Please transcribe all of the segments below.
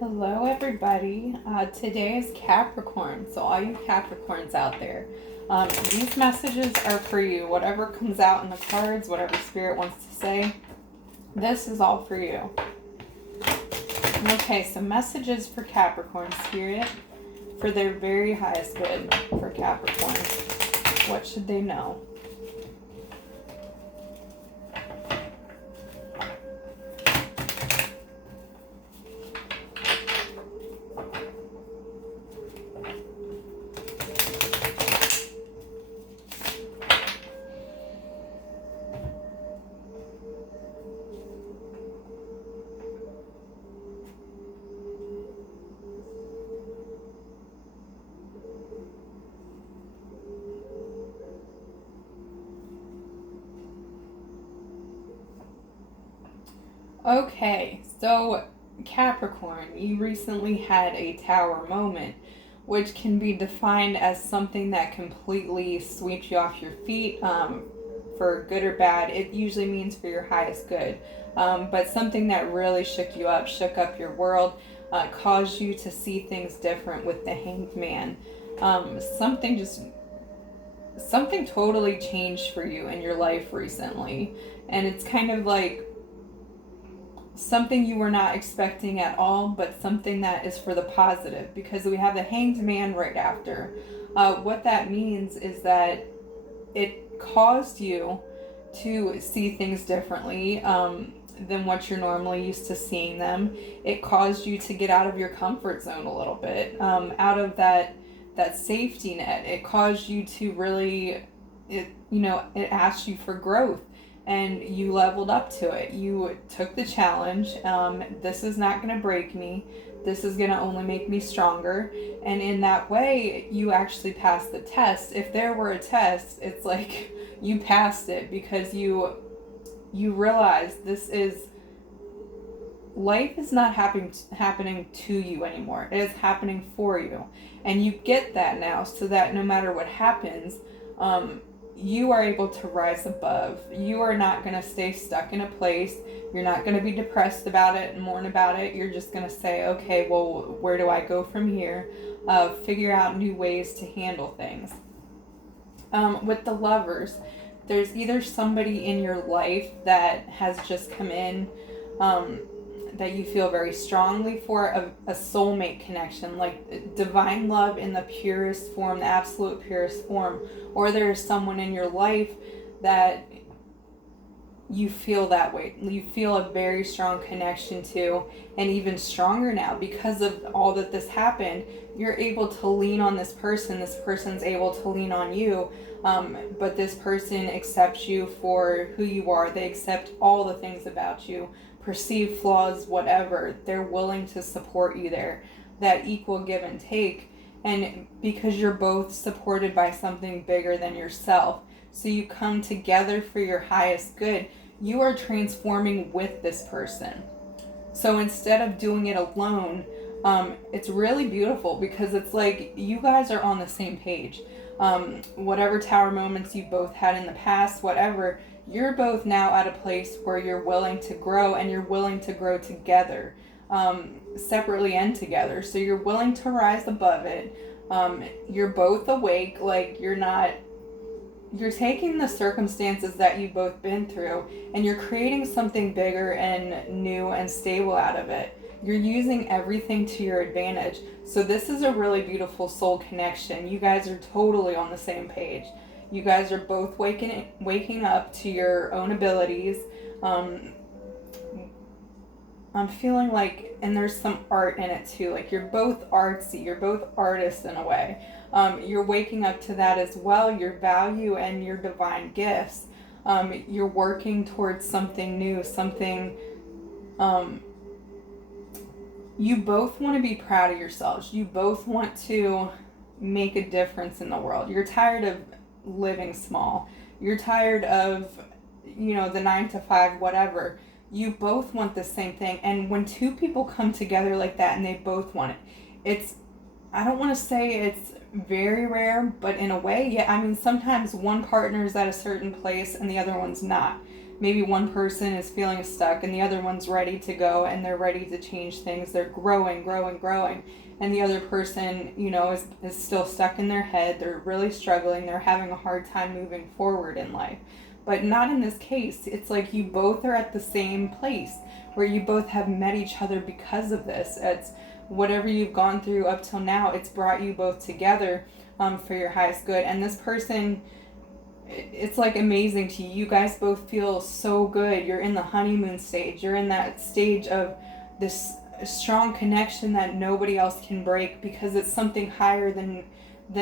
Hello, everybody. Today is Capricorn, so all you Capricorns out there, these messages are for you. Whatever comes out in the cards, whatever Spirit wants to say, this is all for you. Okay, so messages for Capricorn Spirit for their very highest good for Capricorn. What should they know? Okay, so Capricorn, you recently had a tower moment, which can be defined as something that completely sweeps you off your feet, for good or bad. It usually means for your highest good, but something that really shook up your world, caused you to see things different with the Hanged Man. Something just something totally changed for you in your life recently, and it's kind of like something you were not expecting at all, but something that is for the positive, because we have the Hanged Man right after. What that means is that it caused you to see things differently, than what you're normally used to seeing them. It caused you to get out of your comfort zone a little bit, out of that safety net. It caused you to really, it asked you for growth, and you leveled up to it. You took the challenge. This is not going to break me. This is going to only make me stronger. And in that way, you actually passed the test. If there were a test, it's like you passed it, because you realize life is not happening to you anymore. It is happening for you. And you get that now, so that no matter what happens, you are able to rise above. You are not going to stay stuck in a place. You're not going to be depressed about it and mourn about it. You're just going to say, okay, well, where do I go from here? Figure out new ways to handle things. With the Lovers, there's either somebody in your life that has just come in, that you feel very strongly for, a soulmate connection, like divine love in the purest form, the absolute purest form, or there's someone in your life that you feel that way. You feel a very strong connection to, and even stronger now because of all that this happened. You're able to lean on this person. This person's able to lean on you, but this person accepts you for who you are. They accept all the things about you, perceived flaws, whatever. They're willing to support you there. That equal give and take. And because you're both supported by something bigger than yourself, so you come together for your highest good, you are transforming with this person. So instead of doing it alone, it's really beautiful, because it's like you guys are on the same page. Whatever tower moments you both had in the past, whatever, you're both now at a place where you're willing to grow, and you're willing to grow together, separately and together. So you're willing to rise above it. You're both awake, like you're taking the circumstances that you've both been through, and you're creating something bigger and new and stable out of it. You're using everything to your advantage. So this is a really beautiful soul connection. You guys are totally on the same page. You guys are both waking up to your own abilities. I'm feeling like, and there's some art in it too, like you're both artsy, you're both artists in a way. You're waking up to that as well, your value and your divine gifts. You're working towards something new, something, you both want to be proud of yourselves. You both want to make a difference in the world. You're tired of living small. You're tired of, the 9 to 5, whatever. You both want the same thing. And when two people come together like that and they both want it, I don't want to say it's very rare, but in a way, yeah. I mean, sometimes one partner is at a certain place and the other one's not. maybe one person is feeling stuck and the other one's ready to go and they're ready to change things. They're growing. And the other person, you know, is still stuck in their head. They're really struggling. They're having a hard time moving forward in life. But not in this case. It's like you both are at the same place where you both have met each other because of this. It's whatever you've gone through up till now, it's brought you both together for your highest good. And this person, it's like amazing to you. You guys both feel so good. You're in the honeymoon stage. You're in that stage of this strong connection that nobody else can break, because it's something higher than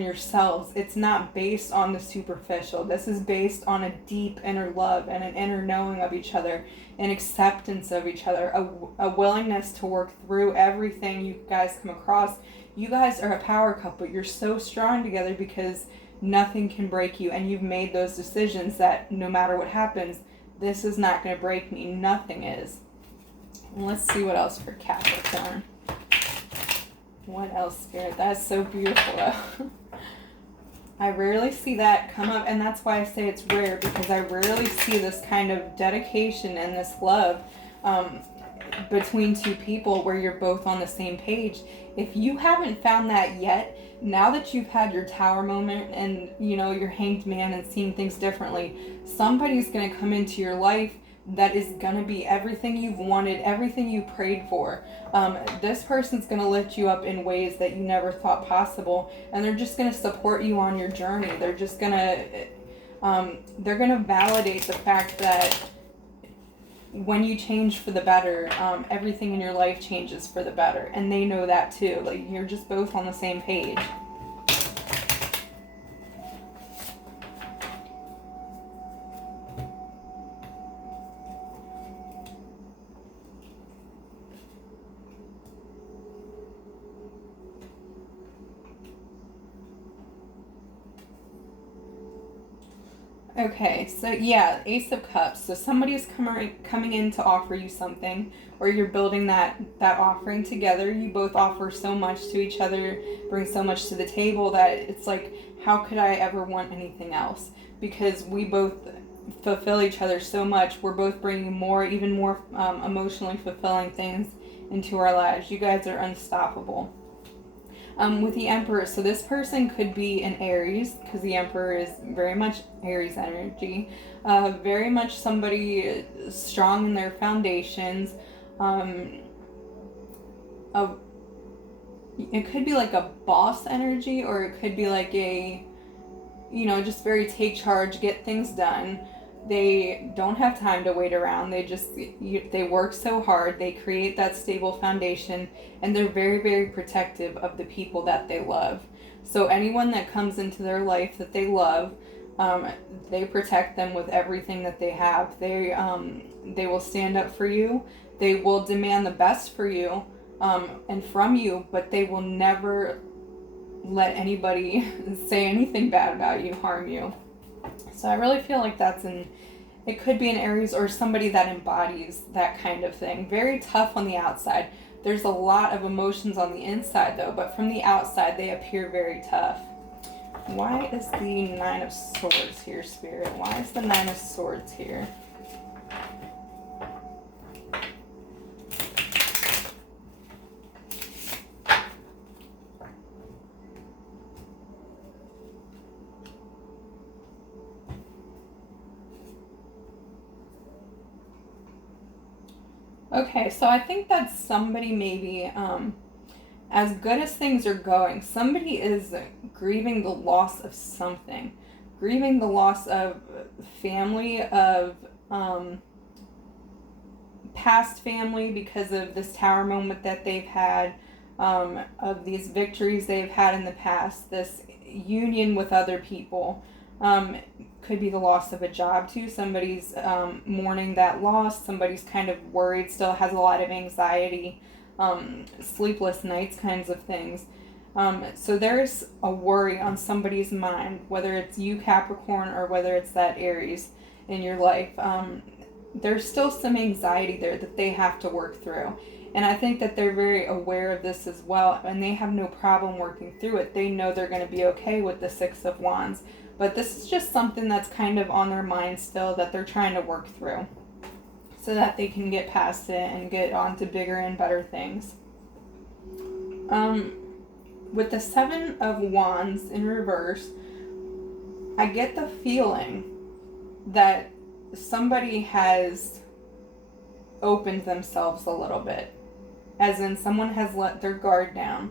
yourselves. It's not based on the superficial. This is based on a deep inner love and an inner knowing of each other, an acceptance of each other, a willingness to work through everything you guys come across. You guys are a power couple. You're so strong together because nothing can break you, and you've made those decisions that no matter what happens, this is not going to break me. Nothing is. And let's see what else for Capricorn. What else, Spirit? That's so beautiful. I rarely see that come up, and that's why I say it's rare, because I rarely see this kind of dedication and this love between two people where you're both on the same page. If you haven't found that yet, now that you've had your tower moment and, you know, your hanged man and seeing things differently, somebody's going to come into your life that is going to be everything you've wanted, everything you prayed for. This person's going to lift you up in ways that you never thought possible, and they're just going to support you on your journey. They're just going to, they're going to validate the fact that when you change for the better, everything in your life changes for the better, and they know that too. Like, you're just both on the same page. Okay, so yeah, Ace of Cups. So somebody's coming in to offer you something, or you're building that offering together. You both offer so much to each other, bring so much to the table that it's like, how could I ever want anything else? Because we both fulfill each other so much. We're both bringing more, even more emotionally fulfilling things into our lives. You guys are unstoppable. With the Emperor, so this person could be an Aries, because the Emperor is very much Aries energy. Very much somebody strong in their foundations. It could be like a boss energy, or it could be like a, you know, just very take charge, get things done. They don't have time to wait around. They work so hard. They create that stable foundation, and they're very, very protective of the people that they love. So anyone that comes into their life that they love, they protect them with everything that they have. They will stand up for you. They will demand the best for you and from you, but they will never let anybody say anything bad about you, harm you. So I really feel like it could be an Aries or somebody that embodies that kind of thing. Very tough on the outside. There's a lot of emotions on the inside though, but from the outside they appear very tough. Why is the Nine of Swords here, Spirit? Why is the Nine of Swords here? Okay, so I think that somebody maybe, as good as things are going, somebody is grieving the loss of something. Grieving the loss of family, of past family because of this tower moment that they've had, of these victories they've had in the past, this union with other people. Could be the loss of a job too. Somebody's mourning that loss. Somebody's kind of worried, still has a lot of anxiety, sleepless nights kinds of things. So there's a worry on somebody's mind, whether it's you, Capricorn, or whether it's that Aries in your life. There's still some anxiety there that they have to work through. And I think that they're very aware of this as well, and they have no problem working through it. They know they're going to be okay with the Six of Wands. But this is just something that's kind of on their mind still that they're trying to work through so that they can get past it and get on to bigger and better things. With the Seven of Wands in reverse, I get the feeling that somebody has opened themselves a little bit. As in, someone has let their guard down.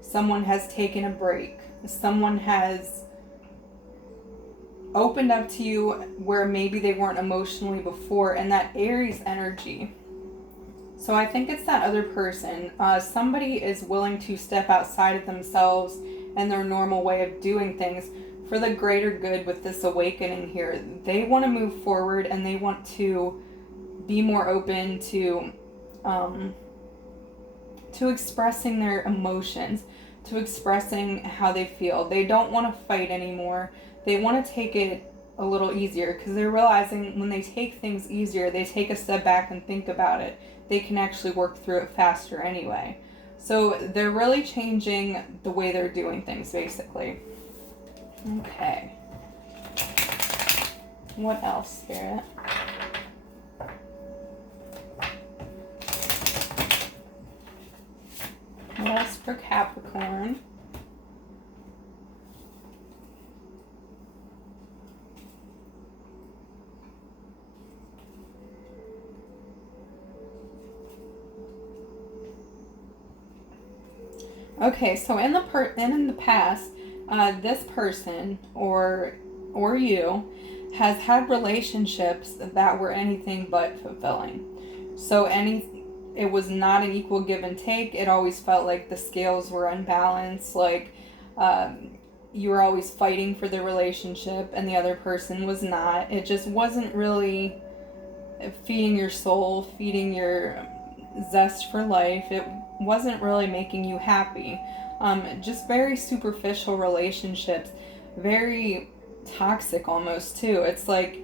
Someone has taken a break. Someone has opened up to you where maybe they weren't emotionally before, and that Aries energy. So I think it's that other person. Somebody is willing to step outside of themselves and their normal way of doing things for the greater good with this awakening here. They want to move forward and they want to be more open to expressing their emotions, to expressing how they feel. They don't want to fight anymore. They want to take it a little easier because they're realizing when they take things easier, they take a step back and think about it. They can actually work through it faster anyway. So they're really changing the way they're doing things, basically. Okay. What else, Spirit? What else for Capricorn? Okay, so in the past, this person or you has had relationships that were anything but fulfilling. So it was not an equal give and take. It always felt like the scales were unbalanced, like you were always fighting for the relationship and the other person was not. It just wasn't really feeding your soul, feeding your zest for life. It wasn't really making you happy. Just very superficial relationships, very toxic almost too. It's like,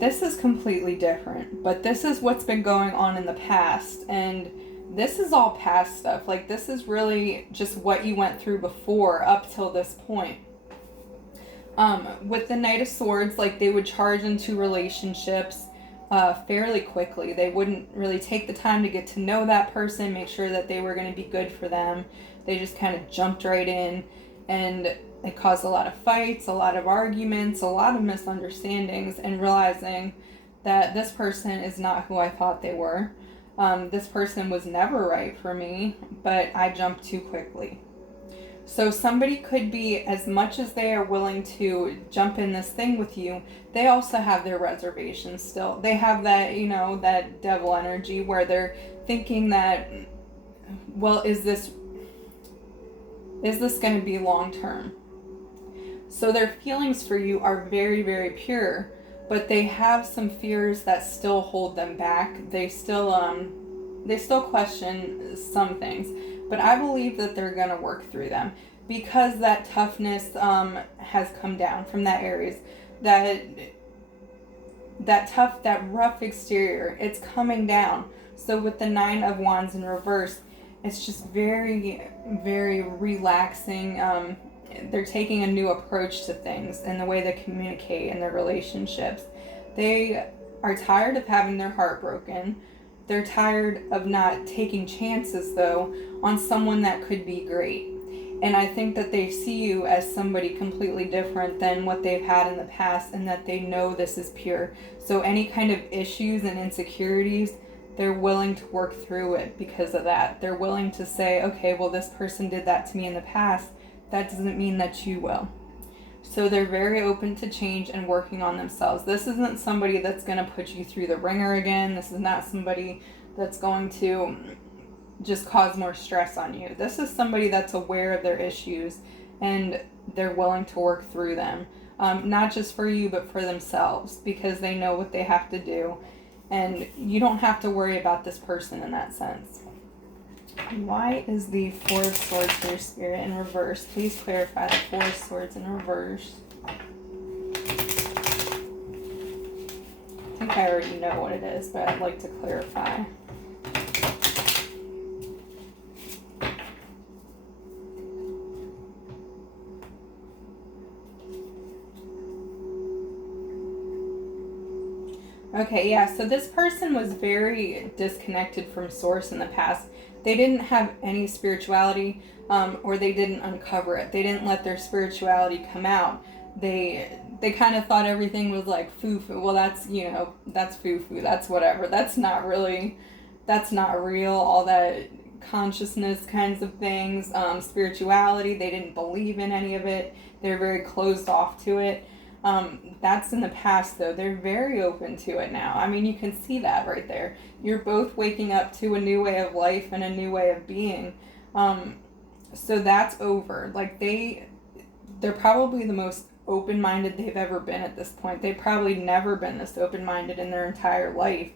this is completely different, but this is what's been going on in the past, and this is all past stuff. Like, this is really just what you went through before up till this point. With the Knight of Swords, like, they would charge into relationships fairly quickly. They wouldn't really take the time to get to know that person, make sure that they were going to be good for them. They just kind of jumped right in, and it caused a lot of fights, a lot of arguments, a lot of misunderstandings, and realizing that this person is not who I thought they were. This person was never right for me, but I jumped too quickly. So somebody could be, as much as they are willing to jump in this thing with you, they also have their reservations still. They have that, that devil energy where they're thinking that, well, is this going to be long term? So their feelings for you are very, very pure, but they have some fears that still hold them back. They still question some things. But I believe that they're going to work through them because that toughness has come down from that Aries. That rough exterior, it's coming down. So with the Nine of Wands in reverse, it's just very, very relaxing. They're taking a new approach to things and the way they communicate in their relationships. They are tired of having their heart broken. They're tired of not taking chances, though, on someone that could be great. And I think that they see you as somebody completely different than what they've had in the past, and that they know this is pure. So any kind of issues and insecurities, they're willing to work through it because of that. They're willing to say, okay, well, this person did that to me in the past. That doesn't mean that you will. So they're very open to change and working on themselves. This isn't somebody that's going to put you through the ringer again. This is not somebody that's going to just cause more stress on you. This is somebody that's aware of their issues and they're willing to work through them. Not just for you, but for themselves, because they know what they have to do. And you don't have to worry about this person in that sense. Why is the Four of Swords for your Spirit in reverse? Please clarify the Four of Swords in reverse. I think I already know what it is, but I'd like to clarify. Okay, yeah, so this person was very disconnected from source in the past. They didn't have any spirituality, or they didn't uncover it. They didn't let their spirituality come out. They kind of thought everything was like foo-foo. Well, that's, that's foo-foo. That's whatever. That's not real. All that consciousness kinds of things, spirituality, they didn't believe in any of it. They're very closed off to it. That's in the past, though. They're very open to it now. I mean, you can see that right there. You're both waking up to a new way of life and a new way of being. So that's over. Like, they're probably the most open-minded they've ever been at this point. They've probably never been this open-minded in their entire life.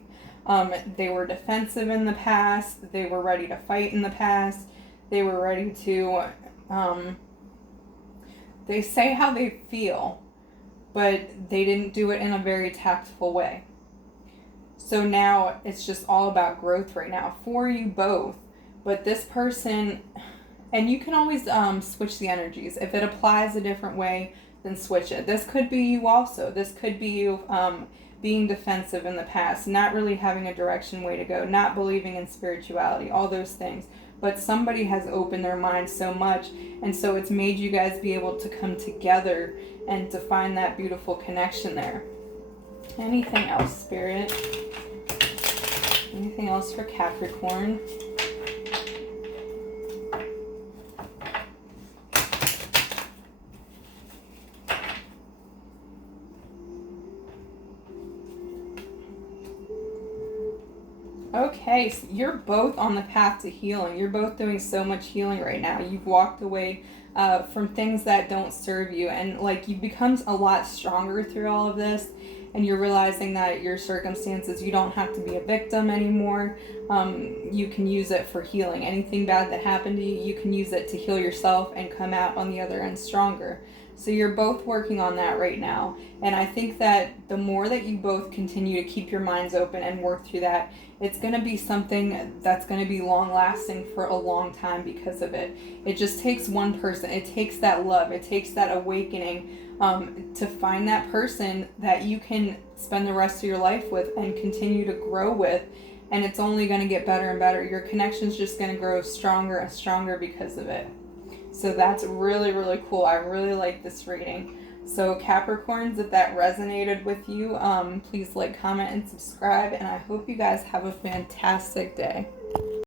They were defensive in the past. They were ready to fight in the past. They were ready to, they say how they feel, but they didn't do it in a very tactful way. So now it's just all about growth right now for you both. But this person, and you can always switch the energies. If it applies a different way, then switch it. This could be you also. This could be you being defensive in the past, not really having a direction way to go, not believing in spirituality, all those things. But somebody has opened their mind so much, and so it's made you guys be able to come together and to find that beautiful connection there. Anything else, Spirit? Anything else for Capricorn? Okay, so you're both on the path to healing. You're both doing so much healing right now. You've walked away from things that don't serve you, and like you've become a lot stronger through all of this, and you're realizing that your circumstances, you don't have to be a victim anymore. You can use it for healing. Anything bad that happened to you, you can use it to heal yourself and come out on the other end stronger. So you're both working on that right now. And I think that the more that you both continue to keep your minds open and work through that, it's going to be something that's going to be long lasting for a long time because of it. It just takes one person. It takes that love. It takes that awakening to find that person that you can spend the rest of your life with and continue to grow with. And it's only going to get better and better. Your connection's just going to grow stronger and stronger because of it. So that's really, really cool. I really like this reading. So Capricorns, if that resonated with you, please like, comment, and subscribe. And I hope you guys have a fantastic day.